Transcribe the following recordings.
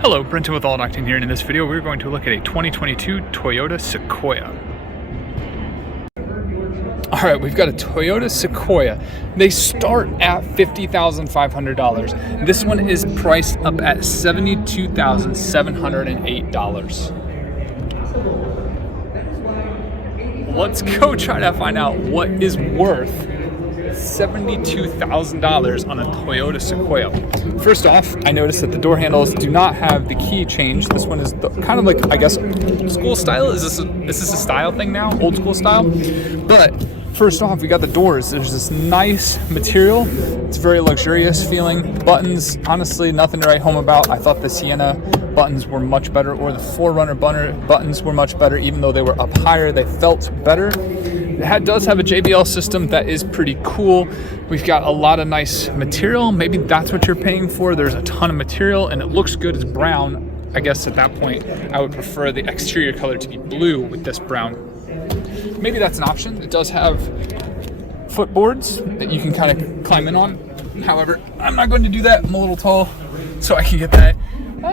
Hello, Brenton with All Octane here, and in this video we're going to look at a 2022 Toyota Sequoia. Alright, we've got a Toyota Sequoia. They start at $50,500. This one is priced up at $72,708. Let's go try to find out what is worth $72,000 on a Toyota Sequoia. First off, I noticed that the door handles do not have the key change. This one is kind of like, I guess, old school style. Is this a style thing now? Old school style? But first off, we got the doors. There's this nice material. It's very luxurious feeling. Buttons, honestly, nothing to write home about. I thought the Sienna buttons were much better, or the 4Runner buttons were much better, even though they were up higher. They felt better. It does have a JBL system that is pretty cool. We've got a lot of nice material. Maybe that's what you're paying for. There's a ton of material and it looks good. It's brown. I guess at that point, I would prefer the exterior color to be blue with this brown. Maybe that's an option. It does have footboards that you can kind of climb in on. However, I'm not going to do that. I'm a little tall, so I can get that.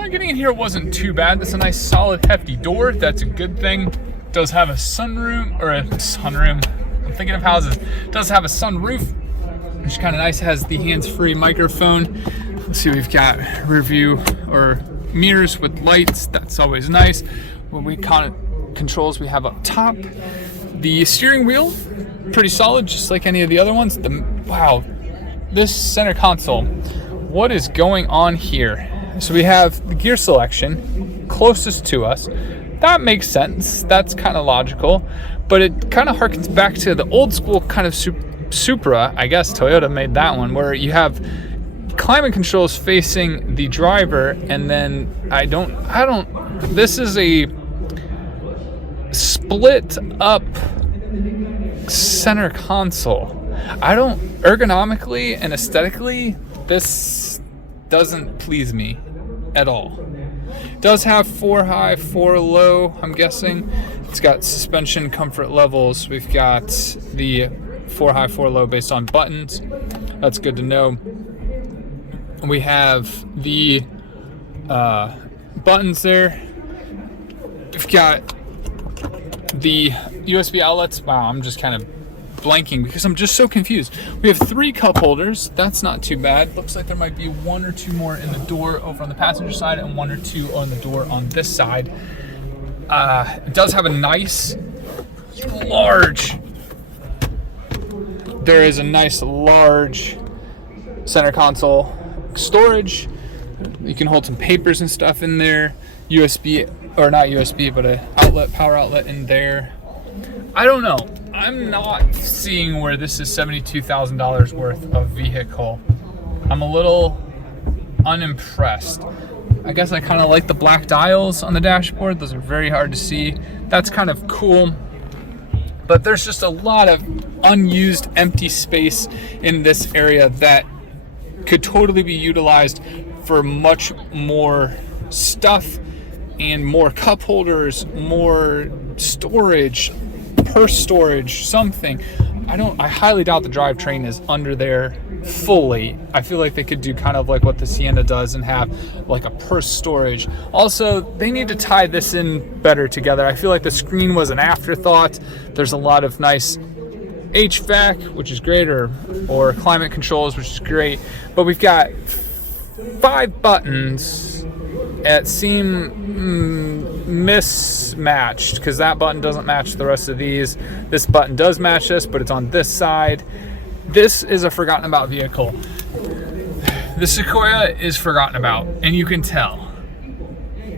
Getting in here wasn't too bad. That's a nice, solid, hefty door. That's a good thing. Does have a sunroom, I'm thinking of houses. Does have a sunroof, which is kind of nice. It has the hands-free microphone. Let's see, we've got rear view or mirrors with lights. That's always nice. When we controls we have up top. The steering wheel, pretty solid, just like any of the other ones. Wow, this center console, what is going on here? So we have the gear selection closest to us. That makes sense. That's kind of logical, but it kind of harkens back to the old school kind of Supra. I guess Toyota made that one, where you have climate controls facing the driver, and then this is a split up center console. Ergonomically and aesthetically, this doesn't please me at all. It does have 4 high, 4 low, I'm guessing. It's got suspension comfort levels. We've got the 4 high, 4 low based on buttons. That's good to know. We have the buttons there. We've got the USB outlets. Wow, I'm just kind of blanking because I'm just so confused. We have 3 cup holders. That's not too bad. Looks like there might be 1 or 2 more in the door over on the passenger side and 1 or 2 on the door on this side. It does have a nice large center console storage. You can hold some papers and stuff in there. USB, or not USB, but a power outlet in there. I don't know. I'm not seeing where this is $72,000 worth of vehicle. I'm a little unimpressed. I guess I kind of like the black dials on the dashboard. Those are very hard to see. That's kind of cool. But there's just a lot of unused empty space in this area that could totally be utilized for much more stuff and more cup holders, more storage, purse storage, something. I highly doubt the drivetrain is under there fully. I feel like they could do kind of like what the Sienna does and have like a purse storage. Also, they need to tie this in better together. I feel like the screen was an afterthought. There's a lot of nice HVAC, which is great, or climate controls, which is great. But we've got 5 buttons that seem mismatched, because that button doesn't match the rest of these. This button does match this, but it's on this side. This is a forgotten about vehicle. The Sequoia is forgotten about, and you can tell.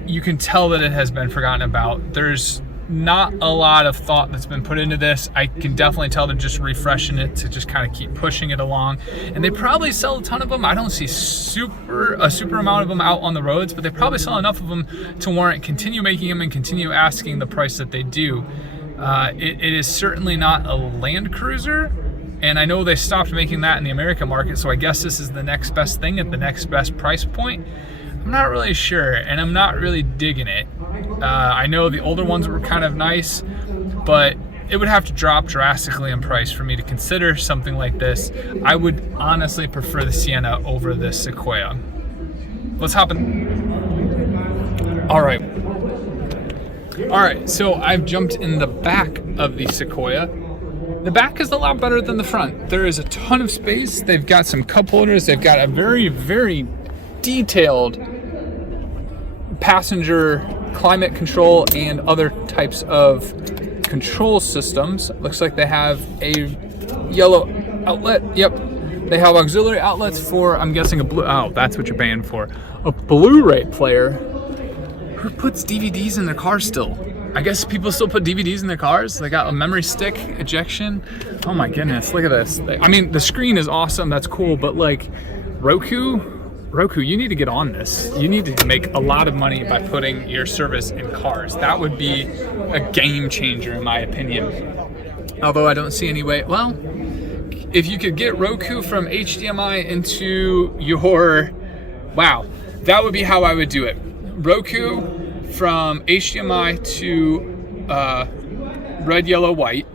You can tell that it has been forgotten about. There's not a lot of thought that's been put into this. I can definitely tell they're just refreshing it to just kind of keep pushing it along. And they probably sell a ton of them. I don't see a super amount of them out on the roads, but they probably sell enough of them to warrant continue making them and continue asking the price that they do. It is certainly not a Land Cruiser, and I know they stopped making that in the American market, so I guess this is the next best thing at the next best price point. I'm not really sure, and I'm not really digging it. I know the older ones were kind of nice, but it would have to drop drastically in price for me to consider something like this. I would honestly prefer the Sienna over the Sequoia. Let's hop in. All right, so I've jumped in the back of the Sequoia. The back is a lot better than the front. There is a ton of space. They've got some cup holders. They've got a very, very detailed passenger climate control and other types of control systems. Looks like they have a yellow outlet. Yep. They have auxiliary outlets for, I'm guessing, that's what you're paying for. A Blu-ray player. Who puts DVDs in their car still? I guess people still put DVDs in their cars. They got a memory stick ejection. Oh my goodness, look at this. I mean, the screen is awesome, that's cool, but like Roku, you need to get on this. You need to make a lot of money by putting your service in cars. That would be a game changer in my opinion. Although I don't see any way, well, if you could get Roku from HDMI into your, wow, that would be how I would do it. Roku from HDMI to red, yellow, white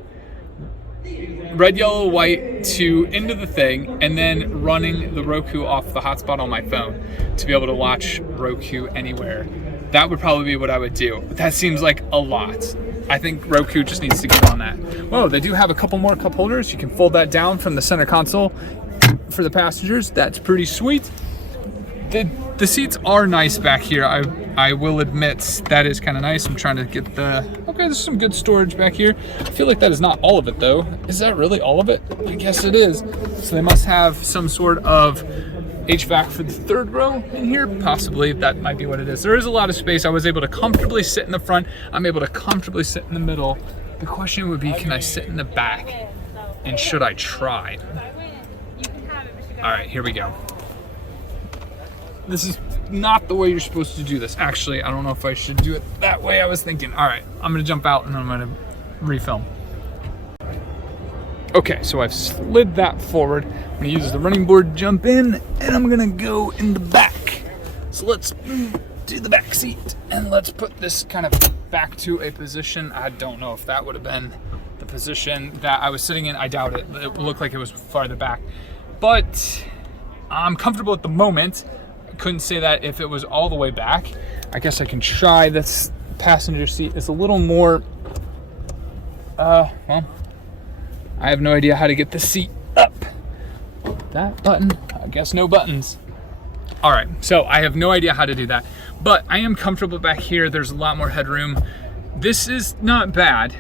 to into the thing, and then running the Roku off the hotspot on my phone to be able to watch Roku anywhere. That would probably be what I would do. But that seems like a lot. I think Roku just needs to get on that. Whoa, they do have a couple more cup holders. You can fold that down from the center console for the passengers. That's pretty sweet. The seats are nice back here. I will admit that is kind of nice. I'm trying to get okay, there's some good storage back here. I feel like that is not all of it though. Is that really all of it? I guess it is. So they must have some sort of HVAC for the third row in here. Possibly, that might be what it is. There is a lot of space. I was able to comfortably sit in the front. I'm able to comfortably sit in the middle. The question would be, can I sit in the back? And should I try? All right, here we go. This is not the way you're supposed to do this. Actually, I don't know if I should do it that way I was thinking. All right, I'm gonna jump out and I'm gonna refilm. Okay, so I've slid that forward. I'm gonna use the running board to jump in, and I'm gonna go in the back. So let's do the back seat, and let's put this kind of back to a position. I don't know if that would have been the position that I was sitting in. I doubt it. It looked like it was farther back, but I'm comfortable at the moment. Couldn't say that if it was all the way back. I guess I can try. This passenger seat is a little more, well, I have no idea how to get the seat up. That button, I guess no buttons. All right, so I have no idea how to do that, but I am comfortable back here. There's a lot more headroom. This is not bad.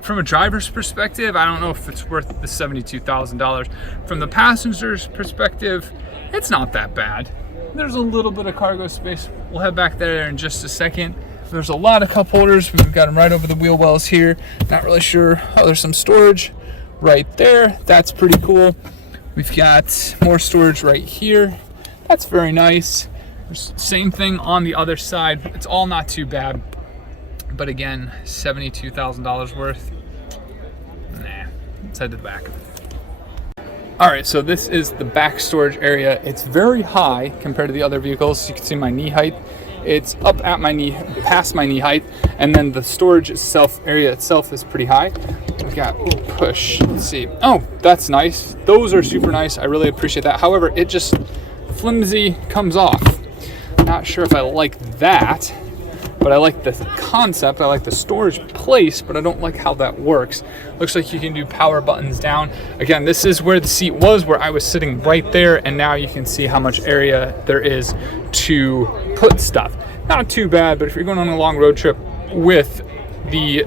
From a driver's perspective, I don't know if it's worth the $72,000. From the passenger's perspective, it's not that bad. There's a little bit of cargo space. We'll head back there in just a second. There's a lot of cup holders. We've got them right over the wheel wells here. Not really sure. Oh, there's some storage right there. That's pretty cool. We've got more storage right here. That's very nice. There's same thing on the other side. It's all not too bad. But again, $72,000 worth. Nah, let's head to the back. All right, so this is the back storage area. It's very high compared to the other vehicles. You can see my knee height. It's up at my knee, past my knee height, and then the storage area itself is pretty high. We got, ooh, push, let's see. Oh, that's nice. Those are super nice. I really appreciate that. However, it just flimsy comes off. Not sure if I like that, but I like the concept. I like the storage place, but I don't like how that works. Looks like you can do power buttons down. Again, this is where the seat was, where I was sitting right there, and now you can see how much area there is to put stuff. Not too bad, but if you're going on a long road trip with the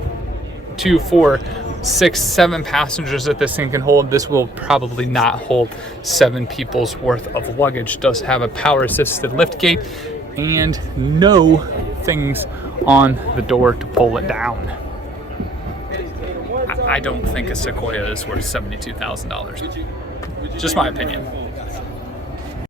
2, 4, 6, 7 passengers that this thing can hold, this will probably not hold 7 people's worth of luggage. It does have a power assisted lift gate and no things on the door to pull it down. I don't think a Sequoia is worth $72,000. Just my opinion.